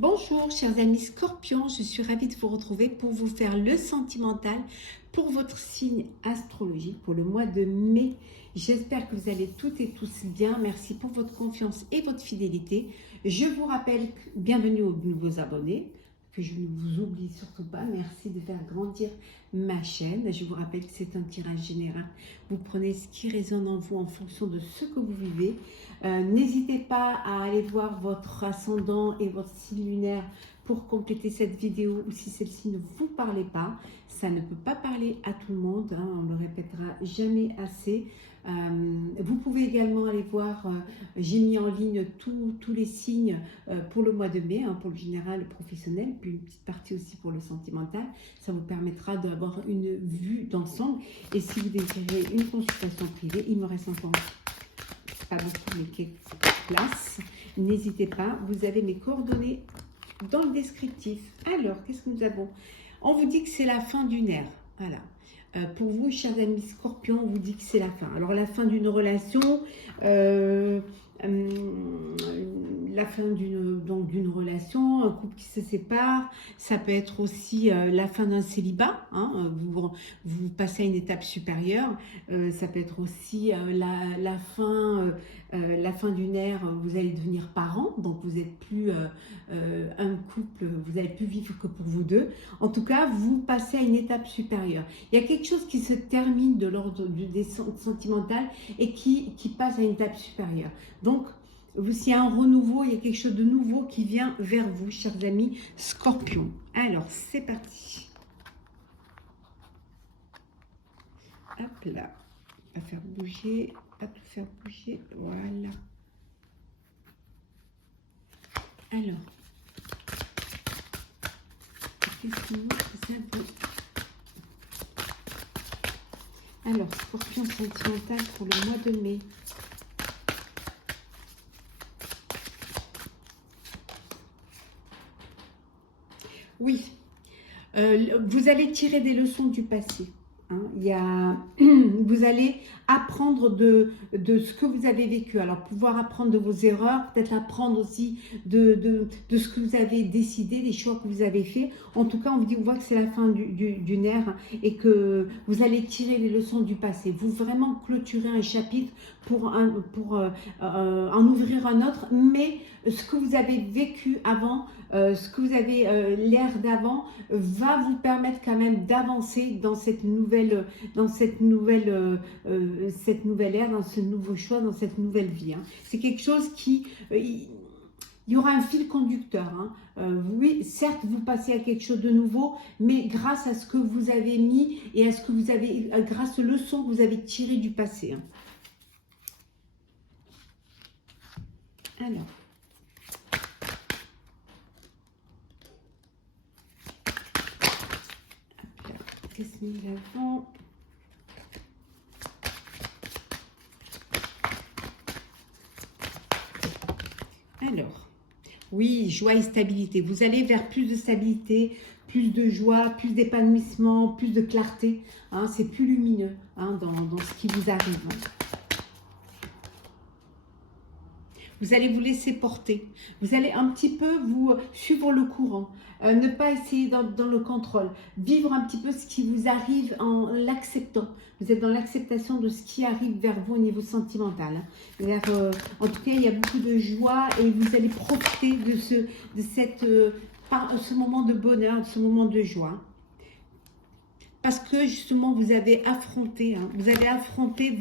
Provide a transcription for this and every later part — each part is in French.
Bonjour chers amis Scorpions, je suis ravie de vous retrouver pour vous faire le sentimental pour votre signe astrologique pour le mois de mai. J'espère que vous allez toutes et tous bien. Merci pour votre confiance et votre fidélité. Je vous rappelle, bienvenue aux nouveaux abonnés, que je ne vous oublie surtout pas. Merci de faire grandir ma chaîne. Je vous rappelle que c'est un tirage général. Vous prenez ce qui résonne en vous en fonction de ce que vous vivez. N'hésitez pas à aller voir votre ascendant et votre signe lunaire pour compléter cette vidéo, ou si celle-ci ne vous parle pas. Ça ne peut pas parler à tout le monde, hein, on ne le répétera jamais assez. Vous pouvez également aller voir, j'ai mis en ligne tous les signes pour le mois de mai, hein, pour le général, le professionnel, puis une petite partie aussi pour le sentimental. Ça vous permettra d'avoir une vue d'ensemble. Et si vous désirez une consultation privée, il me reste encore pas beaucoup, mais quelques places. N'hésitez pas, vous avez mes coordonnées dans le descriptif. Alors, qu'est-ce que nous avons? On vous dit que c'est la fin d'une ère. Voilà. Pour vous, chers amis Scorpions, on vous dit que c'est la fin. Alors, la fin d'une relation, la fin d'une relation, un couple qui se sépare, ça peut être aussi la fin d'un célibat, hein, vous passez à une étape supérieure, ça peut être aussi la fin d'une ère, vous allez devenir parents, donc vous n'êtes plus un couple, vous n'allez plus vivre que pour vous deux. En tout cas, vous passez à une étape supérieure. Il y a quelque chose qui se termine de l'ordre des sentimental et qui passe à une étape supérieure. Donc, s'il y a un renouveau, il y a quelque chose de nouveau qui vient vers vous, chers amis Scorpions. Alors, c'est parti. Hop là. On va faire bouger, pas tout faire bouger. Voilà. Alors, qu'est-ce que nous avons? Alors, Scorpion sentimental pour le mois de mai. Oui, vous allez tirer des leçons du passé. Hein. Vous allez apprendre de ce que vous avez vécu. Alors, pouvoir apprendre de vos erreurs, peut-être apprendre aussi de ce que vous avez décidé, des choix que vous avez faits. En tout cas, on voit que c'est la fin d'une ère et que vous allez tirer les leçons du passé. Vous vraiment clôturez un chapitre pour en ouvrir un autre, mais ce que vous avez vécu avant, ce que vous avez l'ère d'avant va vous permettre quand même d'avancer dans cette nouvelle ère, dans ce nouveau choix, dans cette nouvelle vie. Hein. C'est quelque chose qui... il y aura un fil conducteur. Hein. Oui, certes, vous passez à quelque chose de nouveau, mais grâce à ce que vous avez mis et à ce que vous avez, grâce aux leçons que vous avez tirées du passé. Hein. Alors... qu'est-ce que nous avons? Alors, oui, joie et stabilité. Vous allez vers plus de stabilité, plus de joie, plus d'épanouissement, plus de clarté. Hein, c'est plus lumineux hein, dans ce qui vous arrive. Vous allez vous laisser porter. Vous allez un petit peu vous suivre le courant. Ne pas essayer dans le contrôle. Vivre un petit peu ce qui vous arrive en l'acceptant. Vous êtes dans l'acceptation de ce qui arrive vers vous au niveau sentimental. En tout cas, il y a beaucoup de joie et vous allez profiter de ce moment de bonheur, de ce moment de joie. Parce que justement, vous avez affronté, hein, vous avez affronté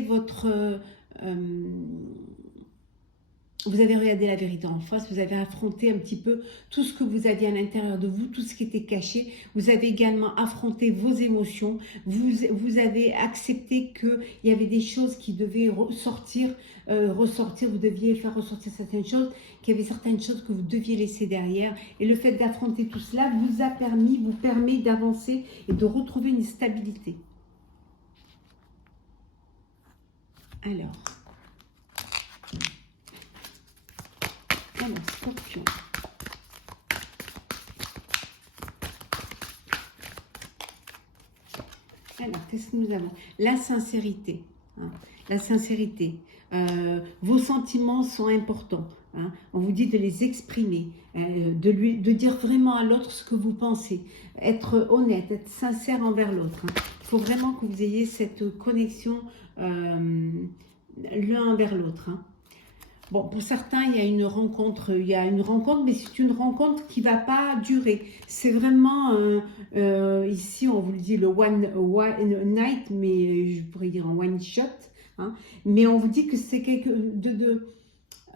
votre... vous avez regardé la vérité en face, vous avez affronté un petit peu tout ce que vous aviez à l'intérieur de vous, tout ce qui était caché. Vous avez également affronté vos émotions. Vous avez accepté qu'il y avait des choses qui devaient ressortir. Vous deviez faire ressortir certaines choses, qu'il y avait certaines choses que vous deviez laisser derrière. Et le fait d'affronter tout cela vous permet d'avancer et de retrouver une stabilité. Alors, Scorpion. Alors, qu'est-ce que nous avons? La sincérité. Hein. La sincérité. Vos sentiments sont importants. Hein. On vous dit de les exprimer, de dire vraiment à l'autre ce que vous pensez, être honnête, être sincère envers l'autre. Hein. Il faut vraiment que vous ayez cette connexion l'un envers l'autre. Hein. Bon, pour certains, il y a une rencontre, mais c'est une rencontre qui ne va pas durer. C'est vraiment, ici, on vous le dit, le one night, mais je pourrais dire un one shot. Hein, mais on vous dit que c'est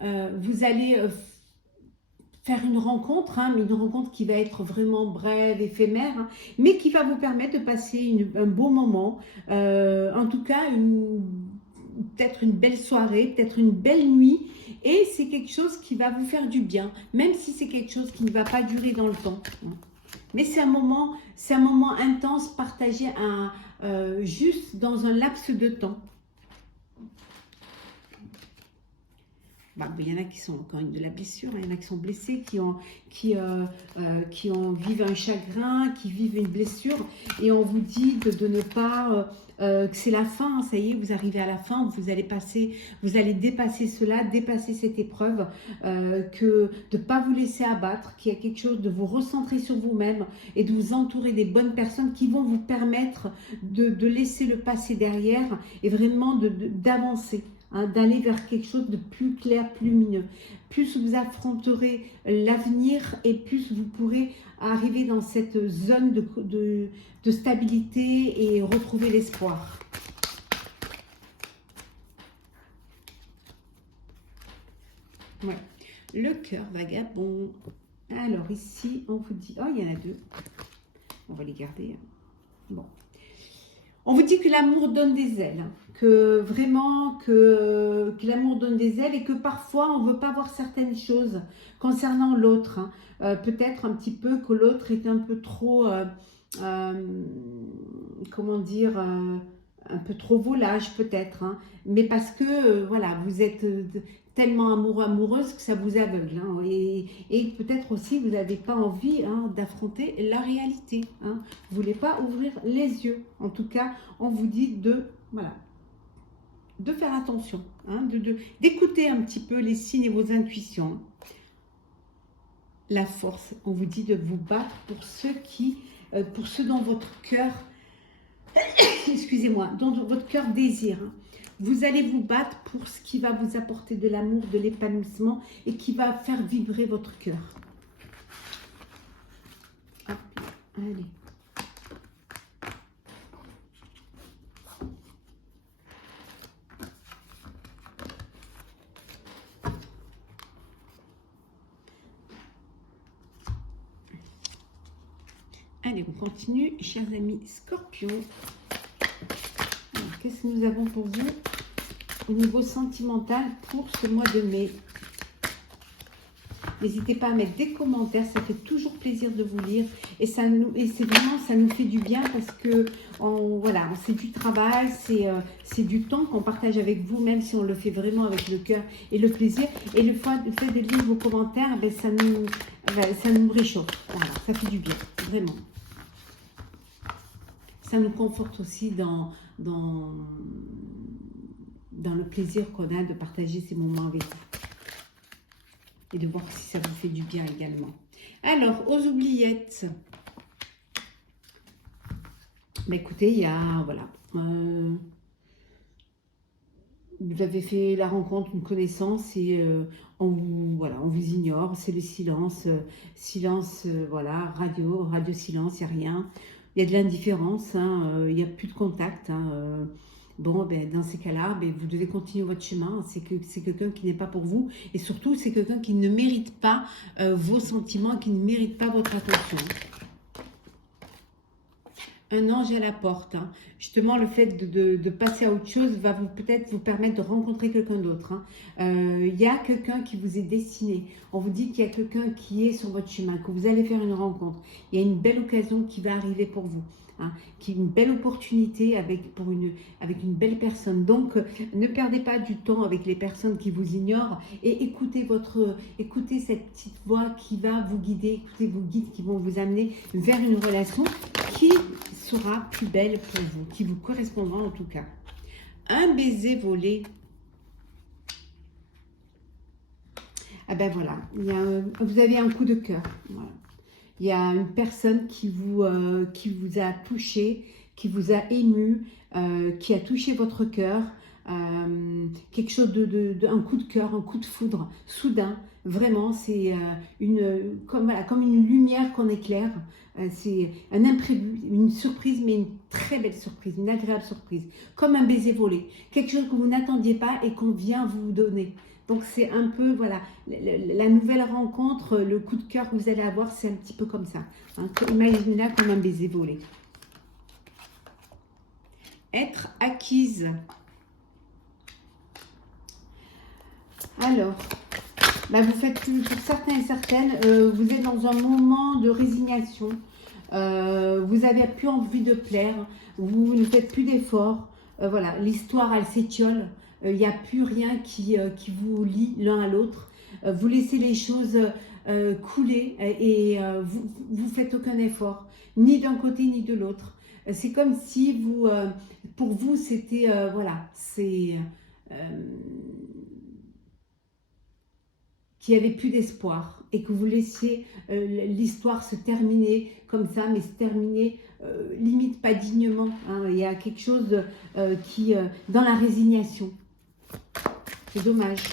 vous allez faire une rencontre, hein, mais une rencontre qui va être vraiment brève, éphémère, hein, mais qui va vous permettre de passer un beau moment, en tout cas peut-être une belle soirée, peut-être une belle nuit, et c'est quelque chose qui va vous faire du bien, même si c'est quelque chose qui ne va pas durer dans le temps. Hein. Mais c'est un moment intense, partagé juste dans un laps de temps. Bah, il y en a qui sont encore de la blessure, il y en a qui sont blessés, qui vivent un chagrin, qui vivent une blessure, et on vous dit de ne pas, que c'est la fin, ça y est, vous arrivez à la fin, vous allez dépasser cela, dépasser cette épreuve, que de ne pas vous laisser abattre, qu'il y a quelque chose, de vous recentrer sur vous-même et de vous entourer des bonnes personnes qui vont vous permettre de laisser le passé derrière et vraiment d'avancer. Hein, d'aller vers quelque chose de plus clair, plus lumineux. Plus vous affronterez l'avenir et plus vous pourrez arriver dans cette zone de stabilité et retrouver l'espoir. Ouais. Le cœur vagabond. Alors ici, on vous dit... Oh, il y en a deux. On va les garder. Bon. On vous dit que l'amour donne des ailes, hein, que vraiment que l'amour donne des ailes et que parfois on ne veut pas voir certaines choses concernant l'autre. Hein. Peut-être un petit peu que l'autre est un peu trop, comment dire, un peu trop volage peut-être. Hein. Mais parce que, voilà, vous êtes tellement amoureux, amoureuse que ça vous aveugle. Hein, et peut-être aussi vous n'avez pas envie, hein, d'affronter la réalité. Hein, vous ne voulez pas ouvrir les yeux. En tout cas, on vous dit de faire attention, hein, d'écouter un petit peu les signes et vos intuitions. La force, on vous dit de vous battre pour ceux dont votre cœur, excusez-moi, dont votre cœur désire. Hein. Vous allez vous battre pour ce qui va vous apporter de l'amour, de l'épanouissement et qui va faire vibrer votre cœur. Hop, allez. Allez, on continue, chers amis Scorpions. Qu'est-ce que nous avons pour vous au niveau sentimental pour ce mois de mai? N'hésitez pas à mettre des commentaires, ça fait toujours plaisir de vous lire et ça nous fait du bien parce que voilà, c'est du travail, c'est du temps qu'on partage avec vous, même si on le fait vraiment avec le cœur et le plaisir. Et le fait de lire vos commentaires, ben, ça nous réchauffe. Voilà, ça fait du bien, vraiment. Ça nous conforte aussi dans le plaisir qu'on a de partager ces moments avec vous. Et de voir si ça vous fait du bien également. Alors, aux oubliettes. Ben écoutez, il y a, voilà. Vous avez fait la rencontre, une connaissance et on vous ignore. C'est le silence. Voilà, radio silence, il n'y a rien. Il y a de l'indifférence, hein, il n'y a plus de contact. Hein, bon, ben, dans ces cas-là, ben, vous devez continuer votre chemin. C'est quelqu'un qui n'est pas pour vous. Et surtout, c'est quelqu'un qui ne mérite pas vos sentiments, qui ne mérite pas votre attention. Un ange à la porte. Hein. Justement, le fait de passer à autre chose va peut-être vous permettre de rencontrer quelqu'un d'autre. Hein. Y a quelqu'un qui vous est destiné. On vous dit qu'il y a quelqu'un qui est sur votre chemin, que vous allez faire une rencontre. Il y a une belle occasion qui va arriver pour vous. Hein, une belle opportunité avec une belle personne. Donc, ne perdez pas du temps avec les personnes qui vous ignorent et écoutez cette petite voix qui va vous guider, écoutez vos guides qui vont vous amener vers une relation qui sera plus belle pour vous, qui vous correspondra en tout cas. Un baiser volé. Ah ben voilà, vous avez un coup de cœur. Voilà. Il y a une personne qui vous a touché, qui vous a ému, qui a touché votre cœur. Quelque chose un coup de cœur, un coup de foudre, soudain. Vraiment, c'est voilà, comme une lumière qu'on éclaire. C'est un imprévu, une surprise, mais une très belle surprise, une agréable surprise. Comme un baiser volé. Quelque chose que vous n'attendiez pas et qu'on vient vous donner. Donc c'est un peu, voilà, la nouvelle rencontre, le coup de cœur que vous allez avoir, c'est un petit peu comme ça. Hein. Imaginez-la comme un baiser volé. Être acquise. Alors, bah vous faites, pour certains et certaines, vous êtes dans un moment de résignation. Vous n'avez plus envie de plaire. Vous ne faites plus d'efforts. Voilà, l'histoire, elle s'étiole. Il n'y a plus rien qui vous lie l'un à l'autre. Vous laissez les choses couler et vous faites aucun effort, ni d'un côté ni de l'autre. C'est comme si pour vous, c'était, voilà, c'est... qu'il n'y avait plus d'espoir et que vous laissiez l'histoire se terminer comme ça, mais se terminer limite pas dignement. Hein. Il y a quelque chose qui, dans la résignation, c'est dommage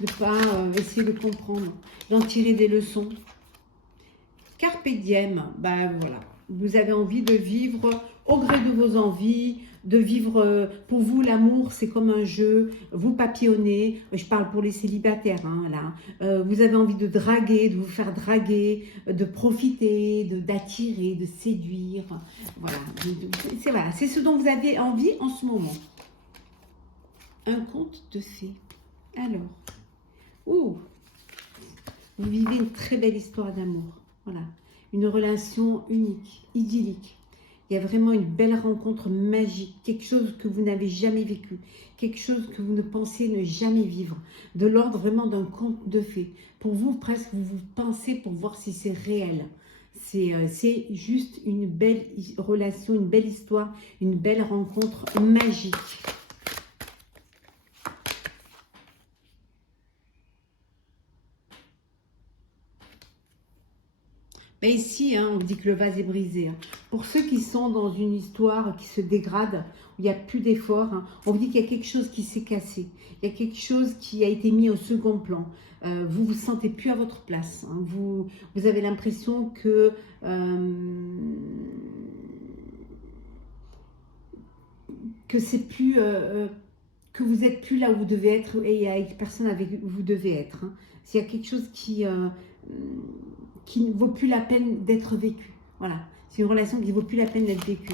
de ne pas essayer de comprendre, d'en tirer des leçons. Carpe diem, ben voilà, vous avez envie de vivre au gré de vos envies, de vivre, pour vous l'amour c'est comme un jeu, vous papillonnez, je parle pour les célibataires, hein, là. Vous avez envie de draguer, de vous faire draguer, de profiter, d'attirer, de séduire, voilà, c'est ce dont vous avez envie en ce moment. Un conte de fées, alors, vous vivez une très belle histoire d'amour. Voilà, une relation unique, idyllique. Il y a vraiment une belle rencontre magique, quelque chose que vous n'avez jamais vécu, quelque chose que vous ne pensez ne jamais vivre, de l'ordre vraiment d'un conte de fées. Pour vous, presque, vous pensez pour voir si c'est réel. C'est juste une belle relation, une belle histoire, une belle rencontre magique. Mais ici, hein, on dit que le vase est brisé. Hein. Pour ceux qui sont dans une histoire qui se dégrade, où il n'y a plus d'effort, hein, on vous dit qu'il y a quelque chose qui s'est cassé. Il y a quelque chose qui a été mis au second plan. Vous ne vous sentez plus à votre place. Hein. Vous avez l'impression que... c'est plus... que vous n'êtes plus là où vous devez être et il y a personne avec où vous devez être. Hein. S'il y a quelque chose qui ne vaut plus la peine d'être vécu. Voilà, c'est une relation qui ne vaut plus la peine d'être vécue.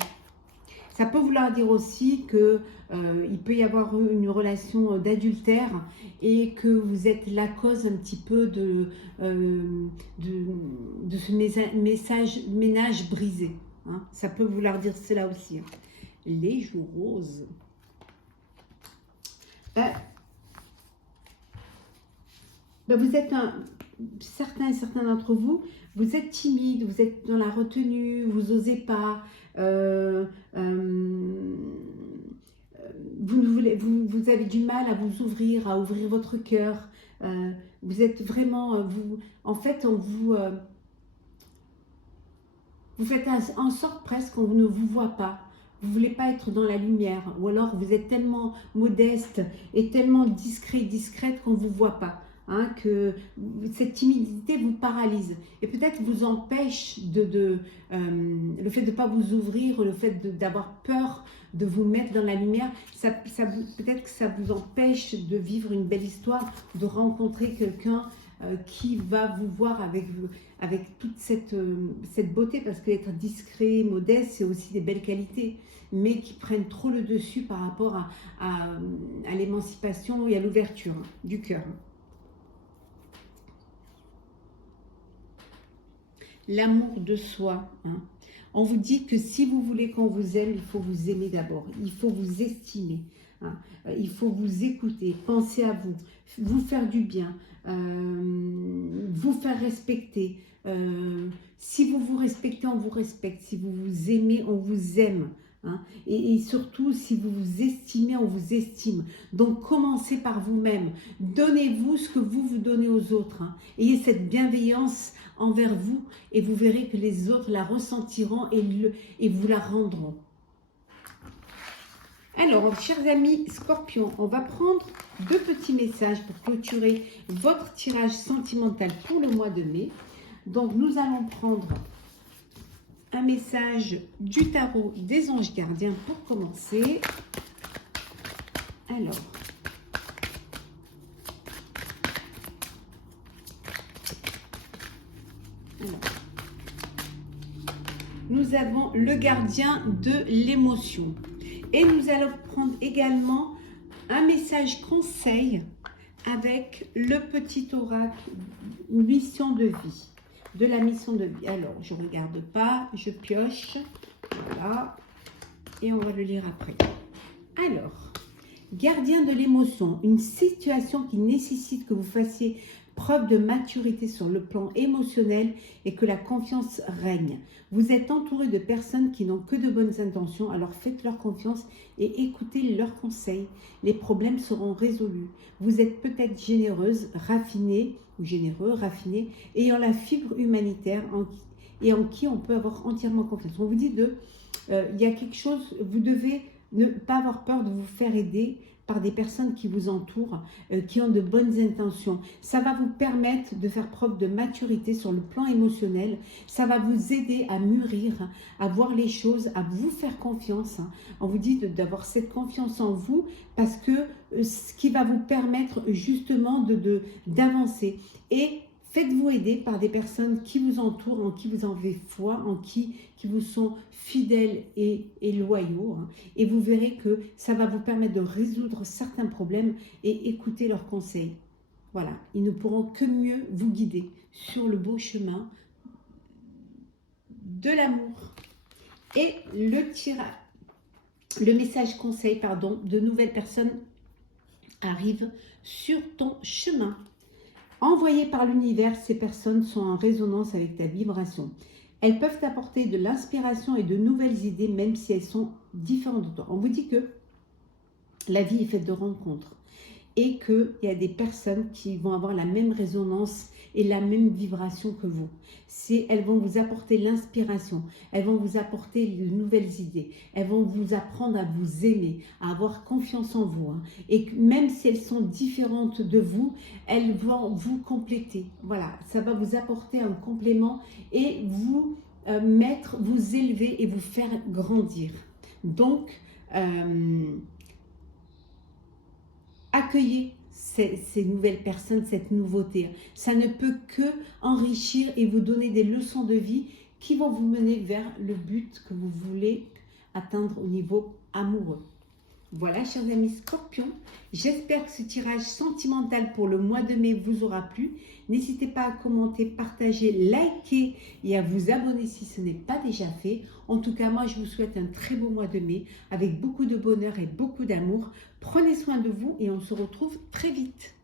Ça peut vouloir dire aussi que il peut y avoir une relation d'adultère et que vous êtes la cause un petit peu de ce ménage brisé. Hein. Ça peut vouloir dire cela aussi. Hein. Les joues roses. Vous êtes certains et certains d'entre vous, vous êtes timide, vous êtes dans la retenue, vous n'osez pas, vous avez du mal à vous ouvrir, à ouvrir votre cœur. Vous êtes vraiment, en fait, vous faites en sorte presque qu'on ne vous voit pas. Vous ne voulez pas être dans la lumière, ou alors vous êtes tellement modeste et tellement discrète qu'on ne vous voit pas. Hein, que cette timidité vous paralyse et peut-être vous empêche le fait de ne pas vous ouvrir, le fait d'avoir peur de vous mettre dans la lumière, peut-être que ça vous empêche de vivre une belle histoire, de rencontrer quelqu'un qui va vous voir avec toute cette beauté, parce qu'être discret, modeste, c'est aussi des belles qualités, mais qui prennent trop le dessus par rapport à l'émancipation et à l'ouverture du cœur. L'amour de soi. Hein. On vous dit que si vous voulez qu'on vous aime, il faut vous aimer d'abord. Il faut vous estimer. Hein. Il faut vous écouter, penser à vous, vous faire du bien, vous faire respecter. Si vous vous respectez, on vous respecte. Si vous vous aimez, on vous aime. hein. Et surtout, si vous vous estimez, on vous estime. Donc, commencez par vous-même. Donnez-vous ce que vous donnez aux autres, hein. Ayez cette bienveillance envers vous et vous verrez que les autres la ressentiront et vous la rendront. Alors, chers amis Scorpion, on va prendre 2 petits messages pour clôturer votre tirage sentimental pour le mois de mai. Donc, nous allons prendre un message du tarot des anges gardiens pour commencer. Alors, nous avons le gardien de l'émotion. Et nous allons prendre également un message conseil avec le petit oracle mission de vie. De la mission de vie. Alors, je ne regarde pas, je pioche. Voilà. Et on va le lire après. Alors, gardien de l'émotion, une situation qui nécessite que vous fassiez preuve de maturité sur le plan émotionnel et que la confiance règne. Vous êtes entouré de personnes qui n'ont que de bonnes intentions, alors faites-leur confiance et écoutez leurs conseils. Les problèmes seront résolus. Vous êtes peut-être généreuse, raffinée, ou généreux, raffiné, ayant la fibre humanitaire et en qui on peut avoir entièrement confiance. On vous dit il y a quelque chose, vous devez ne pas avoir peur de vous faire aider par des personnes qui vous entourent, qui ont de bonnes intentions. Ça va vous permettre de faire preuve de maturité sur le plan émotionnel. Ça va vous aider à mûrir, à voir les choses, à vous faire confiance. On vous dit d'avoir cette confiance en vous parce que ce qui va vous permettre justement d'avancer. Et faites-vous aider par des personnes qui vous entourent, en qui vous avez foi, qui vous sont fidèles et loyaux. Et vous verrez que ça va vous permettre de résoudre certains problèmes et écouter leurs conseils. Voilà, ils ne pourront que mieux vous guider sur le beau chemin de l'amour. Et le message conseil, de nouvelles personnes arrivent sur ton chemin. Envoyées par l'univers, ces personnes sont en résonance avec ta vibration. Elles peuvent t'apporter de l'inspiration et de nouvelles idées, même si elles sont différentes de toi. On vous dit que la vie est faite de rencontres et qu'il y a des personnes qui vont avoir la même résonance et la même vibration que vous. Elles vont vous apporter l'inspiration, elles vont vous apporter de nouvelles idées, elles vont vous apprendre à vous aimer, à avoir confiance en vous. Et même si elles sont différentes de vous, elles vont vous compléter. Voilà, ça va vous apporter un complément et vous vous élever et vous faire grandir. Donc, accueillez ces nouvelles personnes, cette nouveauté. Ça ne peut que enrichir et vous donner des leçons de vie qui vont vous mener vers le but que vous voulez atteindre au niveau amoureux. Voilà, chers amis Scorpions, j'espère que ce tirage sentimental pour le mois de mai vous aura plu. N'hésitez pas à commenter, partager, liker et à vous abonner si ce n'est pas déjà fait. En tout cas, moi, je vous souhaite un très beau mois de mai avec beaucoup de bonheur et beaucoup d'amour. Prenez soin de vous et on se retrouve très vite.